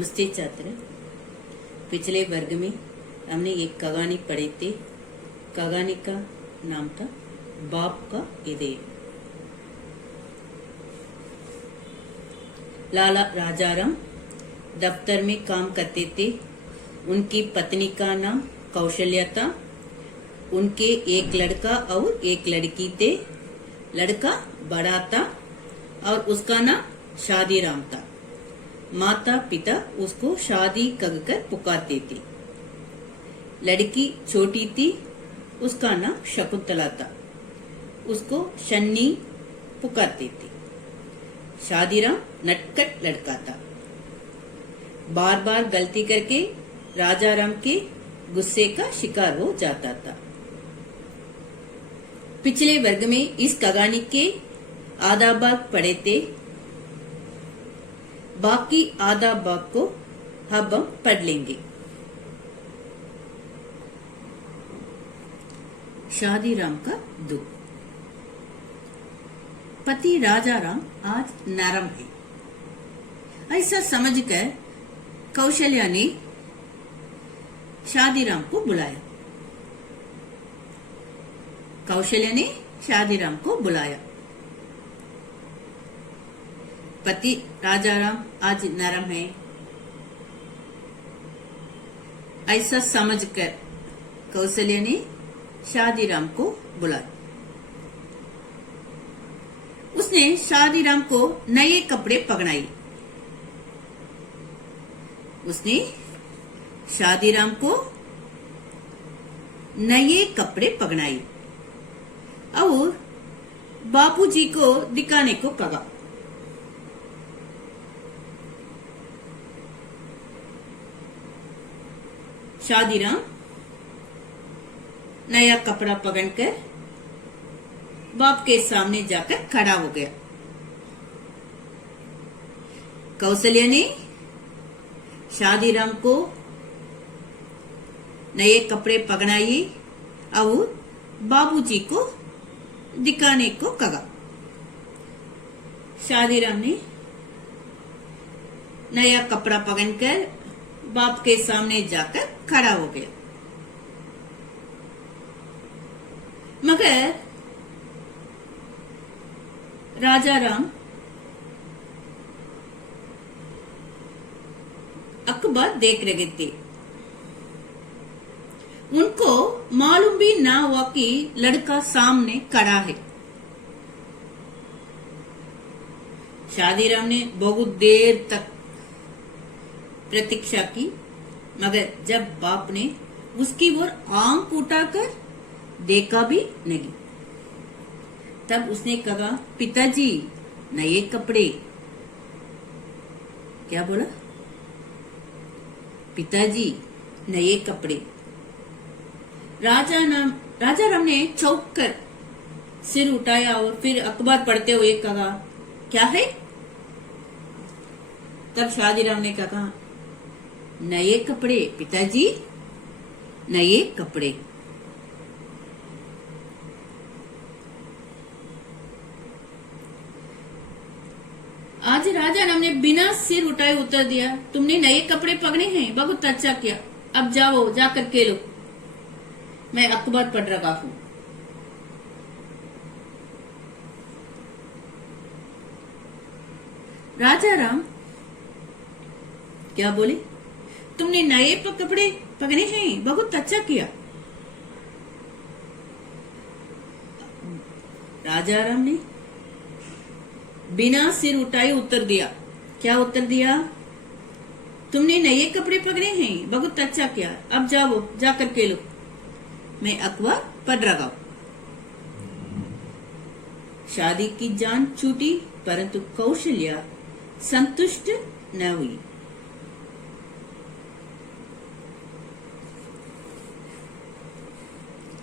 नमस्ते छात्र। पिछले वर्ग में हमने एक कहानी पढ़ी थी। कहानी का नाम था बाप का हृदय। लाला राजाराम दफ्तर में काम करते थे। उनकी पत्नी का नाम कौशल्या था। उनके एक लड़का और एक लड़की थे। लड़का बड़ा था और उसका नाम शादीराम था। माता पिता उसको शादी कहकर पुकारते थे। लड़की छोटी थी, उसका नाम शकुंतला था। उसको शन्नी पुकारते थे। शादीराम नटखट लड़का था। बार बार गलती करके राजाराम के गुस्से का शिकार हो जाता था। पिछले वर्ग में इस कहानी के आधा भाग पढ़े थे। बाकी आधा भाग को अब हम पढ़ लेंगे। शादीराम का दुख। पति राजाराम आज नरम है, ऐसा समझकर कौशल्या ने शादीराम को बुलाया। कौशल्या ने शादीराम को बुलाया। पति राजाराम आज नरम है, ऐसा समझकर कौशल्या ने शादीराम को बुलाया। उसने शादीराम को नए कपड़े पहनाए। उसने शादीराम को नए कपड़े पहनाए और बापूजी को दिखाने को कहा। शादीराम नया कपड़ा पहनकर बाप के सामने जाकर खड़ा हो गया। कौशल्या ने शादीराम को नए कपड़े पहनाए और बाबूजी को दिखाने को कहा। शादीराम ने नया कपड़ा पहनकर बाप के सामने जाकर खड़ा हो गया। मगर राजाराम अखबार देख रहे थे। उनको मालूम भी ना हुआ कि लड़का सामने खड़ा है। शादीराम ने बहुत देर तक प्रतीक्षा की, मगर जब बाप ने उसकी ओर आंख उठाकर देखा भी नहीं, तब उसने कहा, पिताजी नए कपड़े। क्या बोला? पिताजी नए कपड़े। राजाराम ने चौंक कर सिर उठाया और फिर अखबार पढ़ते हुए कहा, क्या है? तब शादीराम ने कहा, नए कपड़े पिताजी, नए कपड़े। आज राजाराम ने बिना सिर उठाए उत्तर दिया, तुमने नए कपड़े पहने हैं, बहुत अच्छा किया। अब जाओ, जाकर खेलो, मैं अखबार पढ़ रहा हूं। राजाराम क्या बोले? तुमने नए कपड़े पहने हैं, बहुत अच्छा किया। राजाराम ने बिना सिर उठाए उत्तर दिया। क्या उत्तर दिया? तुमने नए कपड़े पहने हैं, बहुत अच्छा किया। अब जाओ, जाकर खेलो, मैं अखबार पढ़ रहा हूं। शादी की जान छूटी, परंतु कौशल्या संतुष्ट न हुई।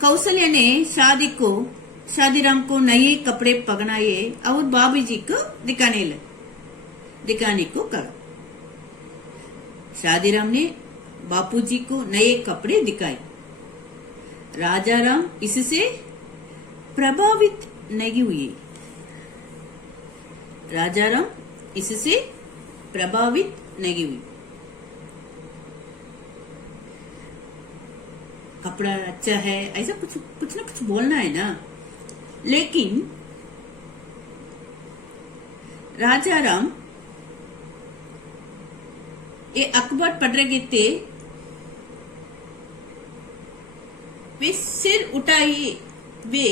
कौशल्या ने शादीराम को नए कपड़े पहनाए और बाबूजी को दिखाने को कहा। शादीराम ने बापूजी को नए कपड़े दिखाए। राजाराम इससे प्रभावित नहीं हुए। राजाराम इससे प्रभावित नहीं हुई। कपड़ा अच्छा है, ऐसा कुछ कुछ ना कुछ बोलना है ना। लेकिन राजा राम ये अखबार पढ़ रहे थे, वे सिर उठाए, वे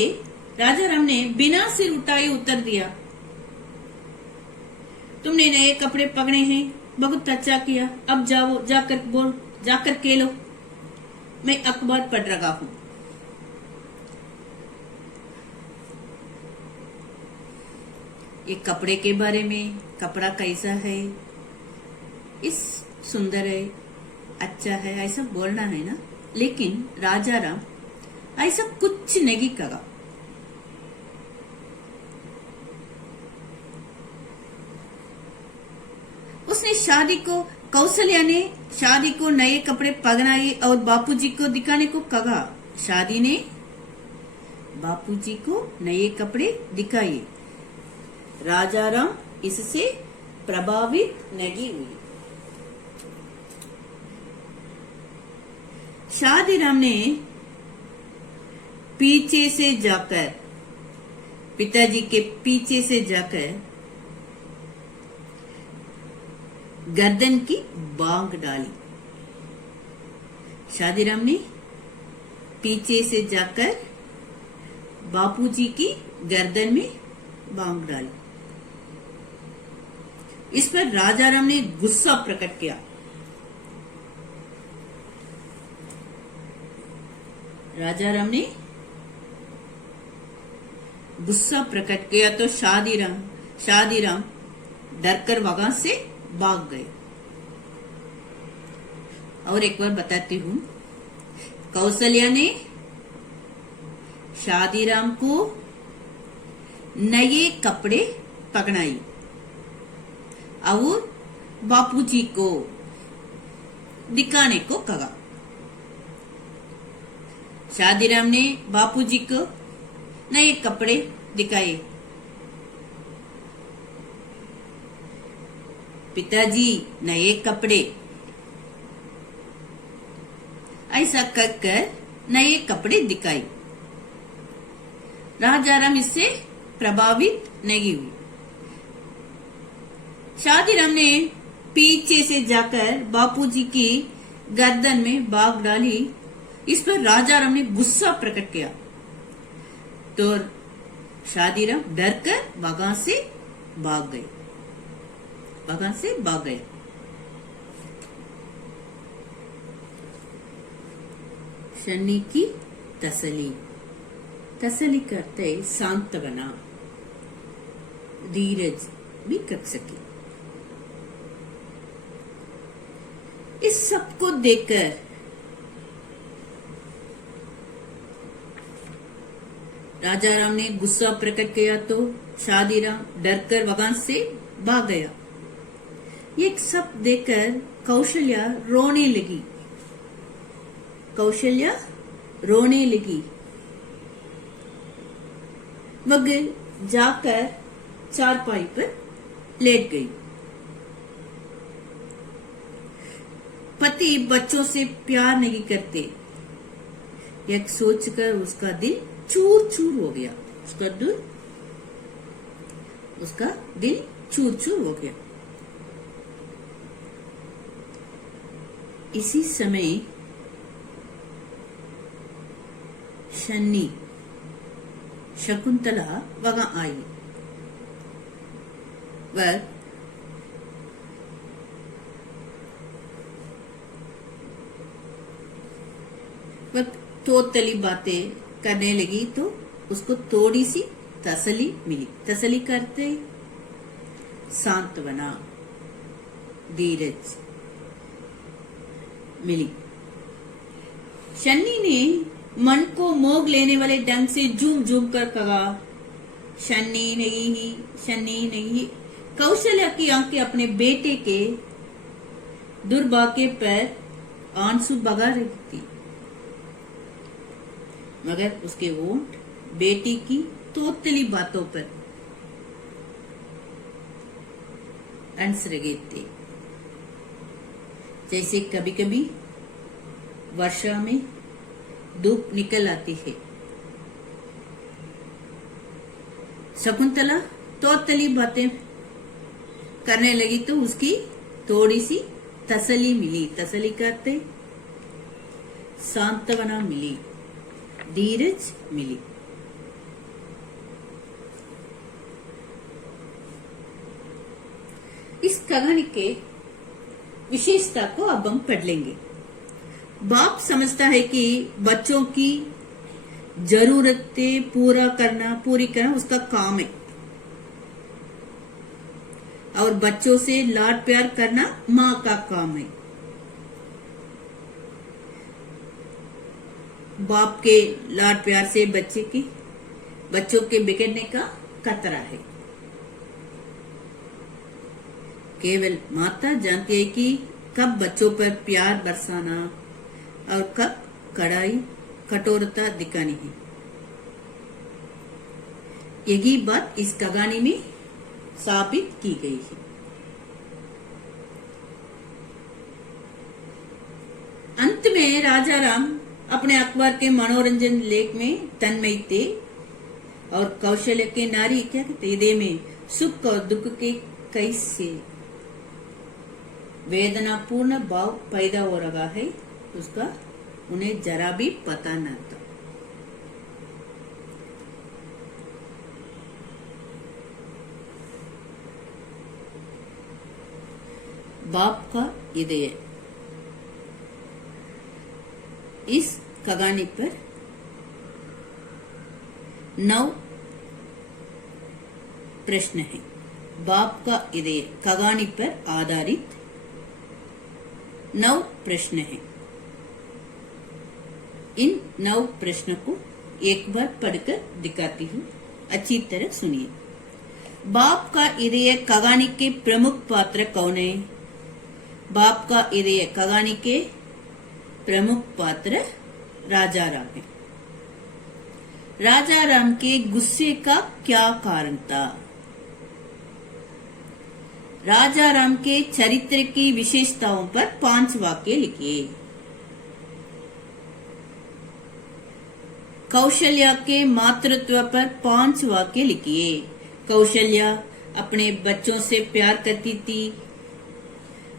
राजा राम ने बिना सिर उठाए उत्तर दिया, तुमने नए कपड़े पकड़े हैं, बहुत अच्छा किया, अब जाओ, जाकर खेलो, मैं अखबार पढ़ रहा हूं। ये कपड़े के बारे में, कपड़ा कैसा है, इस सुंदर है, अच्छा है, ऐसा बोलना है ना। लेकिन राजा राम ऐसा कुछ नहीं कहा। उसने कौशल्या ने शादी को नए कपड़े पहनाए और बापूजी को दिखाने को कहा। शादी ने बापूजी को नए कपड़े दिखाए। राजा राम इससे प्रभावित नहीं हुई। शादी राम ने पीछे से जाकर, पिताजी के पीछे से जाकर गर्दन की बांग डाली। शादीराम ने पीछे से जाकर बापूजी की गर्दन में बांग डाली। इस पर राजा राम ने गुस्सा प्रकट किया। राजा राम ने गुस्सा प्रकट किया तो शादीराम डरकर वहां से भाग गए। और एक बार बताती हूं, कौशल्या ने शादीराम को नए कपड़े पहनाए और बापूजी को दिखाने को कहा। शादीराम ने बापूजी को नए कपड़े दिखाए। पिताजी नए कपड़े, ऐसा कहकर नए कपड़े दिखाए। राजा राम इससे प्रभावित नहीं हुई। शादीराम ने पीछे से जाकर बापूजी की गर्दन में बांग डाली। इस पर राजा राम ने गुस्सा प्रकट किया तो शादीराम डरकर वहां से भाग गए। शनि की तसली करते सांत्वना, धीरज भी कर सके। इस सबको देखकर राजा राम ने गुस्सा प्रकट किया तो शादीराम डरकर वहां से भाग गया। ये सब देखकर कौशल्या रोने लगी। वह जाकर चारपाई पर लेट गई। पति बच्चों से प्यार नहीं करते, यह सोचकर उसका दिल चूर चूर हो गया। उसका दिल चूर चूर हो गया। इसी समय शकुंतला वहां आई। वह तोतली बातें करने लगी तो उसको थोड़ी सी तसली मिली। तसली करते सांत्वना, धीरज मिली। शनि ने मन को मोग लेने वाले ढंग से झूम झूम कर कहा, शनि नहीं। कौशल्या की आंखें अपने बेटे के दुर्भाग्य पर आंसू बगा रही थी, मगर उसके होंठ बेटी की तोतली बातों पर हंस रहे थे। जैसे कभी कभी वर्षा में धूप निकल आती है। शकुंतला तौतली बातें करने लगी तो उसकी थोड़ी सी तसल्ली मिली। तसल्ली करते सांत्वना मिली, धीरज मिली। इस कहानी के विशेषता को अब हम पढ़ लेंगे। बाप समझता है कि बच्चों की जरूरतें पूरी करना उसका काम है और बच्चों से लाड प्यार करना माँ का काम है। बाप के लाड प्यार से बच्चों के बिगड़ने का खतरा है। केवल माता जानती है कि कब बच्चों पर प्यार बरसाना और कब कठोरता दिखानी है। यही बात इस कहानी में साबित की गई है। अंत में राजा राम अपने अखबार के मनोरंजन लेख में तन्मय थे और कौशल्य के नारी क्या कहते हृदय में सुख और दुख के कैसे वेदनापूर्ण भाव पैदा हो रहा है उसका उन्हें जरा भी पता न था। बाप का हृदय। इस कहानी पर 9 प्रश्न है। बाप का हृदय कहानी पर आधारित 9 प्रश्न हैं। इन 9 प्रश्नों को एक बार पढ़कर दिखाती हूँ, अच्छी तरह सुनिए। बाप का हृदय कहानी के प्रमुख पात्र कौन है? बाप का हृदय कहानी के प्रमुख पात्र राजा राम है। राजा राम के गुस्से का क्या कारण था? राजा राम के चरित्र की विशेषताओं पर 5 वाक्य लिखिए। कौशल्या के मातृत्व पर 5 वाक्य लिखिए। कौशल्या अपने बच्चों से प्यार करती थी,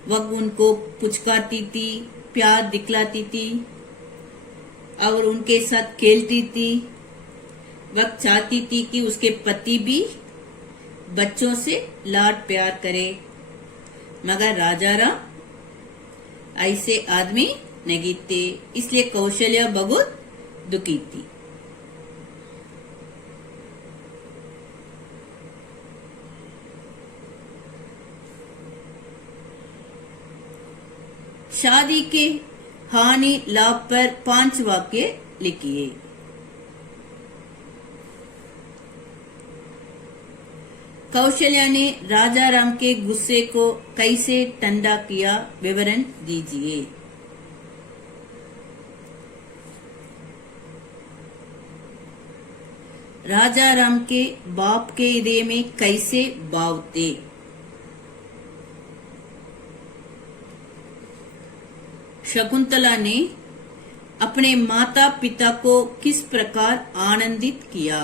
वह उनको पुचकारती थी, प्यार दिखलाती थी और उनके साथ खेलती थी। वह चाहती थी कि उसके पति भी बच्चों से लाड प्यार करे, मगर राजा राम ऐसे आदमी नहीं थे, इसलिए कौशल्या बहुत दुखी थी। शादी के हानि लाभ पर 5 वाक्य लिखिए। कौशल्या ने राजा राम के गुस्से को कैसे ठंडा किया, विवरण दीजिए। राजा राम के बाप के हृदय में कैसे भाव थे? शकुंतला ने अपने माता पिता को किस प्रकार आनंदित किया?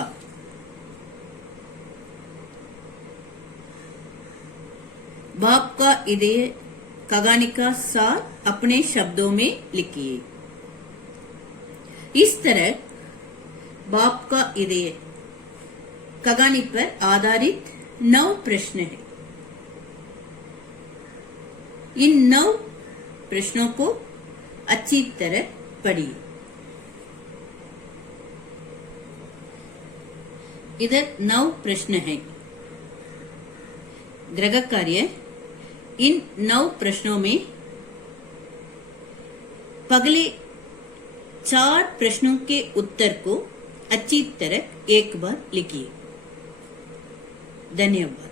बाप का हृदय कहानी का सार अपने शब्दों में लिखिए। इस तरह बाप का हृदय कहानी पर आधारित 9 प्रश्न हैं। इन 9 प्रश्नों को अच्छी तरह पढ़िए। इधर 9 प्रश्न हैं। गृह कार्य। इन 9 प्रश्नों में पहले 4 प्रश्नों के उत्तर को अच्छी तरह एक बार लिखिए। धन्यवाद।